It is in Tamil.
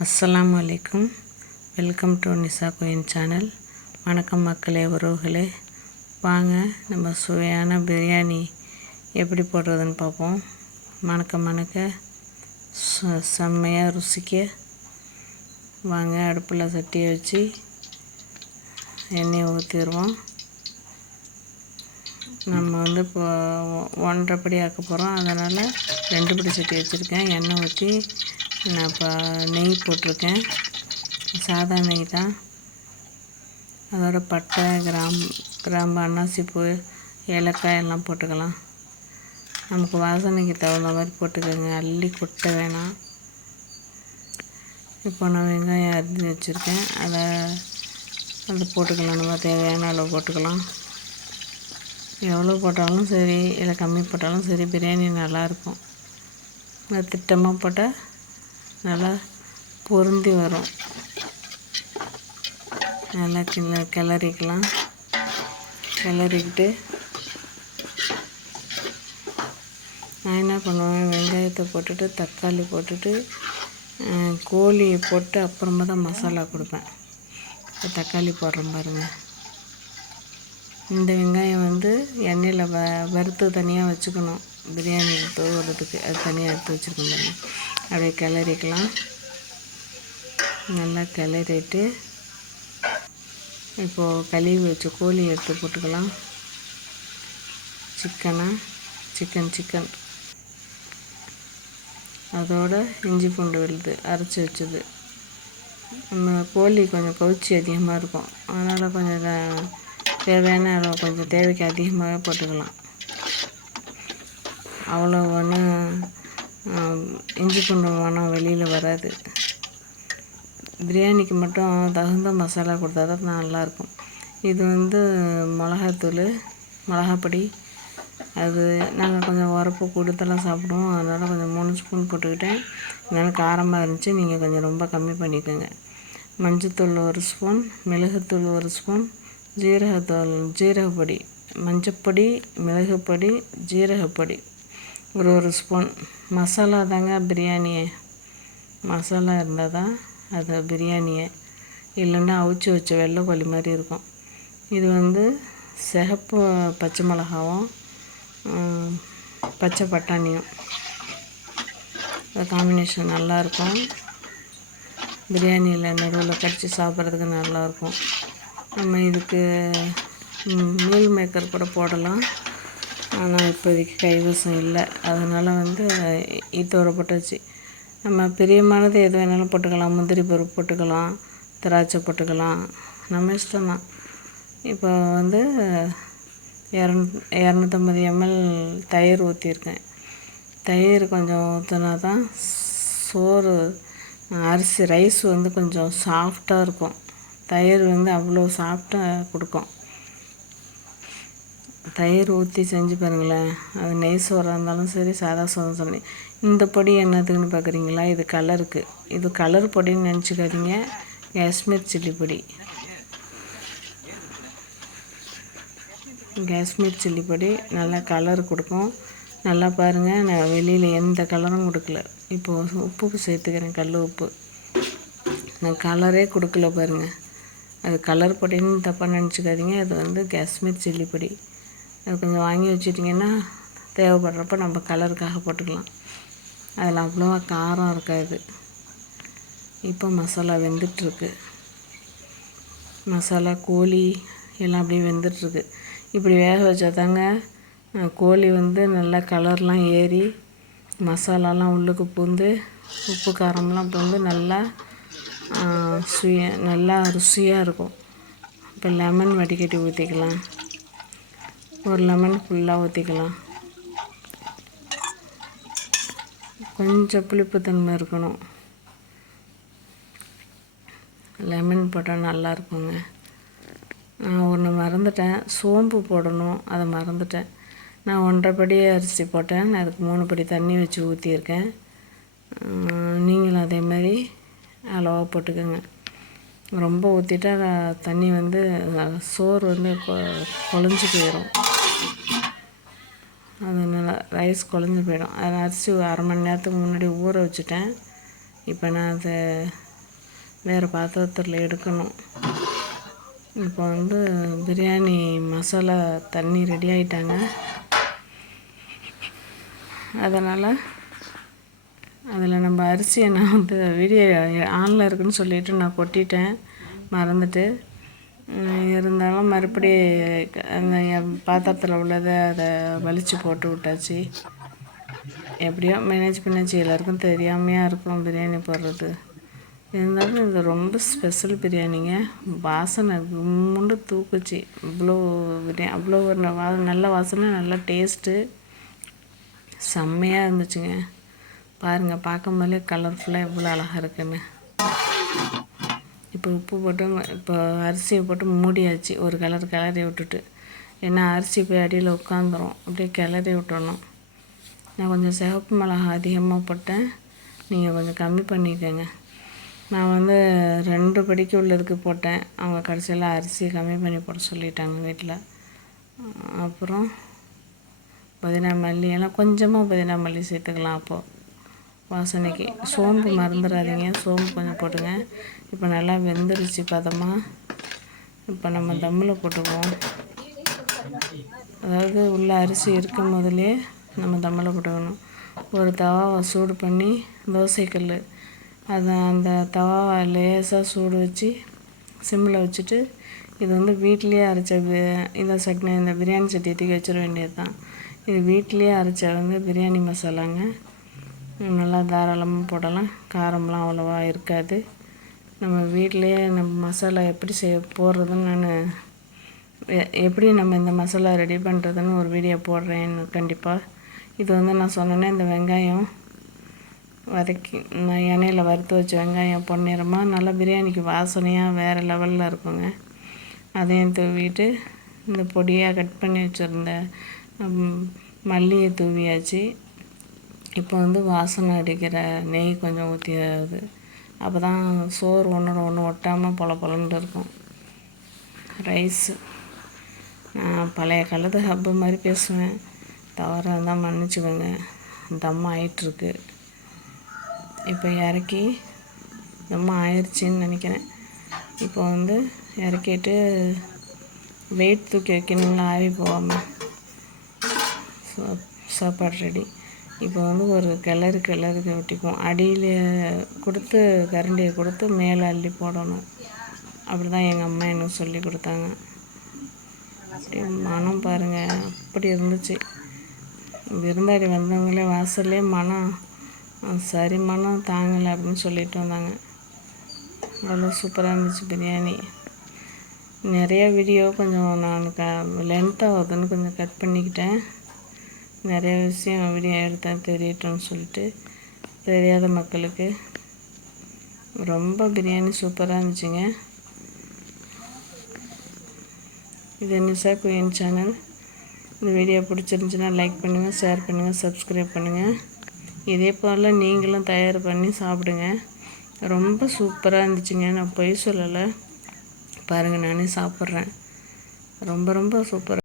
அஸ்ஸலாமு வலைக்கும் welcome to Nisa queen channel வணக்கம் மக்களே உறவுகளே. வாங்க நம்ம சுவையான பிரியாணி எப்படி போடுறதுன்னு பார்ப்போம். மணக்க மணக்க ச- செம்மையாக ருசிக்க. வாங்க அடுப்பில் சட்டியை வச்சு எண்ணெயை ஊற்றிடுவோம் நம்ம வந்து இப்போ ஒன்றரை படி ஆக்க போகிறோம் அதனால் ரெண்டு படி சட்டி வச்சுருக்கேன். எண்ணெய் ஊற்றி நான் இப்போ நெய் போட்டிருக்கேன். சாதா நெய் தான். அதோட பட்டை கிராம் கிராம்பு அன்னாசிப்பூ ஏலக்காய் எல்லாம் போட்டுக்கலாம். நமக்கு வாசனைக்கு தகுந்த மாதிரி போட்டுக்கோங்க. அள்ளி கொட்ட வேணாம். இப்போ நான் வெங்காயம் அரிஞ்சு வச்சுருக்கேன். அதை அதை போட்டுக்கலாம். நம்ம தேவையான அளவு போட்டுக்கலாம். எவ்வளோ போட்டாலும் சரி இல்லை கம்மி போட்டாலும் சரி பிரியாணி நல்லாயிருக்கும் திட்டமாக போட்டால் நல்லா பொருந்தி வரும். நல்லா கிள கிளறிக்கலாம். கிளறிக்கிட்டு நான் என்ன பண்ணுவேன்? வெங்காயத்தை போட்டுட்டு தக்காளி போட்டுட்டு கோழியை போட்டு அப்புறமா தான் மசாலா கொடுப்பேன். இப்போ தக்காளி போடுறேன் பாருங்கள் இந்த வெங்காயம் வந்து எண்ணெயில் வ வறுத்து தனியாக வச்சுக்கணும். பிரியாணி தோகிறதுக்கு அது தனியாக எடுத்து வச்சுருக்கோம் பாருங்கள் அப்படியே கிளறிக்கலாம். நல்லா கிளறிட்டு இப்போது கழுவி வச்சு கோழி எடுத்து போட்டுக்கலாம். சிக்கனை? Chicken chicken. அதோட இஞ்சி பூண்டு விழுது அரைச்சி வச்சது. நம்ம கோழி கொஞ்சம் கவுச்சி அதிகமாக இருக்கும். அதனால் கொஞ்சம் தேவையான அளவு கொஞ்சம் தேவைக்கு அதிகமாகவே போட்டுக்கலாம். அவ்வளோ ஒன்றும் இஞ்சி பூண்டு மனம் வெளியில் வராது. பிரியாணிக்கு மட்டும் தகுந்த மசாலா கொடுத்தா தான் நல்லாயிருக்கும். இது வந்து மிளகாத்தூள் மிளகாப்பொடி. அது நாங்கள் கொஞ்சம் உரப்பு கொடுத்தெல்லாம் சாப்பிடுவோம். அதனால் கொஞ்சம் மூணு ஸ்பூன் போட்டுக்கிட்டேன். அதனால் காரமாக இருந்துச்சு. நீங்கள் கொஞ்சம் ரொம்ப கம்மி பண்ணிக்கோங்க. மஞ்சத்தூள் ஒரு ஸ்பூன் மிளகுத்தூள் ஒரு ஸ்பூன் ஜீரகத்தூள் ஜீரகப்பொடி மஞ்சப்பொடி மிளகுப்பொடி ஜீரகப்பொடி. ஒரு ஒரு ஸ்பூன். மசாலா தாங்க பிரியாணியை. மசாலா இருந்தால் தான் அது பிரியாணியே. இல்லைன்னா அவிச்சு வச்ச வெள்ளைக்கோழி மாதிரி இருக்கும். இது வந்து சிகப்பு பச்சை மிளகாவும் பச்சை பட்டாணியும். காம்பினேஷன் நல்லாயிருக்கும் பிரியாணியில் நடுவில் கடிச்சு சாப்பிட்றதுக்கு நல்லாயிருக்கும் நம்ம இதுக்கு மீல் மேக்கர் கூட போடலாம். ஆனால் இப்போதைக்கு கைவசம் இல்லை. அதனால் வந்து இதோட போட்டாச்சு நம்ம பிரியமானது எது வேணாலும் போட்டுக்கலாம். முந்திரி பருப்பு போட்டுக்கலாம். திராட்சை போட்டுக்கலாம். நம்ம இஷ்டம்தான். இப்போ வந்து இரநூ இரநூத்தம்பது எம்எல் தயிர் ஊற்றிருக்கேன் தயிர் கொஞ்சம் ஊற்றினா தான் சோறு அரிசி ரைஸ் வந்து கொஞ்சம் சாஃப்டாக இருக்கும். தயிர் வந்து அவ்வளோ சாஃப்டாக கொடுக்கும். தயிர் ஊற்றி செஞ்சு பாருங்களேன். அது நெய் சோறாக இருந்தாலும் சரி சாதா சோறும் சரி. இந்த பொடி என்னத்துக்குன்னு பார்க்குறீங்களா இது கலருக்கு இது கலர் பொடின்னு நினச்சிக்காதீங்க. காஷ்மீர் சில்லி பொடி. காஷ்மீர் சில்லி பொடி நல்லா கலர் கொடுக்கும். நல்லா பாருங்கள் நான் வெளியில் எந்த கலரும் கொடுக்கல. இப்போது உப்பு சேர்த்துக்கிறேன் கல் உப்பு. நான் கலரே கொடுக்கல பாருங்கள் அது கலர் பொடின்னு தப்பாக நினச்சிக்காதீங்க. அது வந்து காஷ்மீர் சில்லி பொடி. அது கொஞ்சம் வாங்கி வச்சிட்டிங்கன்னா தேவைப்படுறப்ப நம்ம கலருக்காக போட்டுக்கலாம். அதில் அவ்வளோவா காரம் இருக்காது. இப்போ மசாலா வெந்துட்டுருக்கு. மசாலா கோழி எல்லாம் அப்படியே வெந்துட்டுருக்கு. இப்படி வேக வச்சா தாங்க கோழி வந்து நல்லா கலர்லாம் ஏறி மசாலாலாம் உள்ளுக்கு பூந்து உப்பு காரம்லாம் பூந்து நல்லா சுய நல்லா ருசியாக இருக்கும். இப்போ லெமன் வடிகட்டி ஊற்றிக்கலாம் ஒரு லெமன் ஃபுல்லாக ஊற்றிக்கலாம் கொஞ்சம் புளிப்புத்தன்மை இருக்கணும். லெமன் போட்டால் நல்லா இருக்குங்க. நான் ஒன்று மறந்துட்டேன். சோம்பு போடணும் அதை மறந்துட்டேன். நான் ஒன்றரை படி அரிசி போட்டேன். நான் அதுக்கு மூணு படி தண்ணி வச்சு ஊற்றியிருக்கேன் நீங்களும் அதே மாதிரி அளவாக போட்டுக்கோங்க. ரொம்ப ஊற்றிட்டா தண்ணி வந்து சோறு வந்து கொ- குழஞ்சி போயிடும் அதனால் ரைஸ் கொழஞ்சு போயிடும். அதில் அரிசி அரை மணி நேரத்துக்கு முன்னாடி ஊற வச்சுட்டேன். இப்போ நான் அதை வேறு பாத்திரத்தில் எடுக்கணும். இப்போ வந்து பிரியாணி மசாலா தண்ணி ரெடி ஆகிட்டாங்க அதனால் அதில் நம்ம அரிசியை நான் வந்து வீடியோ ஆனில் இருக்குன்னு சொல்லிவிட்டு நான் கொட்டிட்டேன். மறந்துட்டு. இருந்தாலும் மறுபடி அந்த பாத்திரத்தில் உள்ளதை அதை வலித்து போட்டு விட்டாச்சு. எப்படியோ மேனேஜ் பண்ணாச்சு. எல்லாருக்கும் தெரியாமையாக இருக்கும் பிரியாணி போடுறது. இருந்தாலும் இது ரொம்ப ஸ்பெஷல் பிரியாணிங்க. வாசனை கும்முண்டு தூக்குச்சு. இவ்வளோ பிரியாணி அவ்வளோ ஒரு வா நல்ல வாசனை நல்ல டேஸ்ட்டு செம்மையாக இருந்துச்சுங்க. பாருங்கள் பார்க்கும் போதே கலர்ஃபுல்லாக எவ்வளோ அழகாக இருக்குன்னு. இப்போ உப்பு போட்டு இப்போ அரிசியை போட்டு மூடியாச்சு ஒரு கலர் கிளறி விட்டுட்டு. ஏன்னா அரிசி போய் அடியில் உட்காந்துரும் அப்படியே கிளறி விட்டணும் நான் கொஞ்சம் சிவப்பு மிளகா அதிகமாக போட்டேன். நீங்கள் கொஞ்சம் கம்மி பண்ணிக்கோங்க. நான் வந்து ரெண்டு படிக்கு உள்ளதுக்கு போட்டேன். அவங்க கடைசியில் அரிசி கம்மி பண்ணி போட சொல்லிட்டாங்க வீட்டில் அப்புறம் புதினா மல்லி எல்லாம் கொஞ்சமாக புதினா மல்லி சேர்த்துக்கலாம் அப்போது வாசனைக்கு. சோம்பு மறந்துடாதீங்க சோம்பு கொஞ்சம் போட்டுங்க. இப்போ நல்லா வெந்துருச்சு பதமாக இப்போ நம்ம தம்மில் போட்டுக்குவோம். அதாவது உள்ள அரிசி இருக்கும் முதலே நம்ம தம்மில் போட்டுக்கணும். ஒரு தவாவை சூடு பண்ணி தோசைக்கல் அதை அந்த தவாவை லேசாக சூடு வச்சு சிம்மில் வச்சுட்டு இது வந்து வீட்லேயே அரைச்ச இந்த சட்னி இந்த பிரியாணி சட்டி தூக்கி வச்சிட வேண்டியது தான் இது வீட்லேயே அரைச்ச வந்து பிரியாணி மசாலாங்க. நல்லா தாராளமாக போடலாம். காரம்லாம் அவ்வளோவா இருக்காது. நம்ம வீட்டிலையே நம்ம மசாலா எப்படி செய்ய போடுறதுன்னு நான் எப்படி நம்ம இந்த மசாலா ரெடி பண்ணுறதுன்னு ஒரு வீடியோ போடுறேன் கண்டிப்பாக இது வந்து நான் சொன்னேன்னே இந்த வெங்காயம் வதக்கி நான் எண்ணெயில் வறுத்து வச்ச வெங்காயம் பொன்னிறமாக நல்லா பிரியாணிக்கு வாசனையாக வேறு லெவலில் இருக்குங்க. அதையும் தூவிட்டு இந்த பொடியாக கட் பண்ணி வச்சுருந்த மல்லியை தூவியாச்சு. இப்போ வந்து வாசனை அடிக்கிற நெய் கொஞ்சம் ஊற்றியாது அப்போ தான் சோறு ஒன்றோட ஒன்று ஒட்டாமல் பொல பொலன்ட்டு இருக்கும். ரைஸு. நான் பழைய காலத்து ஹப்பு மாதிரி பேசுவேன். தவறாக இருந்தால் மன்னிச்சுக்கோங்க. தம் ஆயிட்டுருக்கு. இப்போ இறக்கி தம் ஆயிடுச்சின்னு நினைக்கிறேன். இப்போ வந்து இறக்கிட்டு வெயிட் தூக்கி வைக்கணுங்களா ஆவி போகாமல் சாப்பாடு ரெடி இப்போ வந்து ஒரு கிளறு கிளறுக்கு வெட்டிப்போம் அடியில் கொடுத்து கரண்டியை கொடுத்து மேலே அள்ளி போடணும். அப்படி தான் எங்கள் அம்மா எனக்கு சொல்லி கொடுத்தாங்க. மனம் பாருங்கள் அப்படி இருந்துச்சு. விருந்தாடி வந்தவங்களே வாசல்லே மனம் சரி மனம் தாங்கலை அப்படின்னு சொல்லிட்டு வந்தாங்க. அவ்வளோ சூப்பராக இருந்துச்சு பிரியாணி. நிறைய வீடியோ கொஞ்சம் நான் க லென்த்தாக வருதுன்னு கொஞ்சம் கட் பண்ணிக்கிட்டேன். நிறைய விஷயம் வீடியோ எடுத்தால் தெரியட்டும்னு சொல்லிட்டு தெரியாத மக்களுக்கு ரொம்ப பிரியாணி சூப்பராக இருந்துச்சுங்க. இது நிசா குயின் சேனல் இந்த வீடியோ பிடிச்சிருந்துச்சின்னா லைக் பண்ணுங்கள் ஷேர் பண்ணுங்கள் சப்ஸ்கிரைப் பண்ணுங்கள் இதே போல் நீங்களும் தயார் பண்ணி சாப்பிடுங்க. ரொம்ப சூப்பராக இருந்துச்சுங்க. நான் பொய் சொல்லலை. பாருங்கள் நானே சாப்பிட்றேன். ரொம்ப ரொம்ப சூப்பராக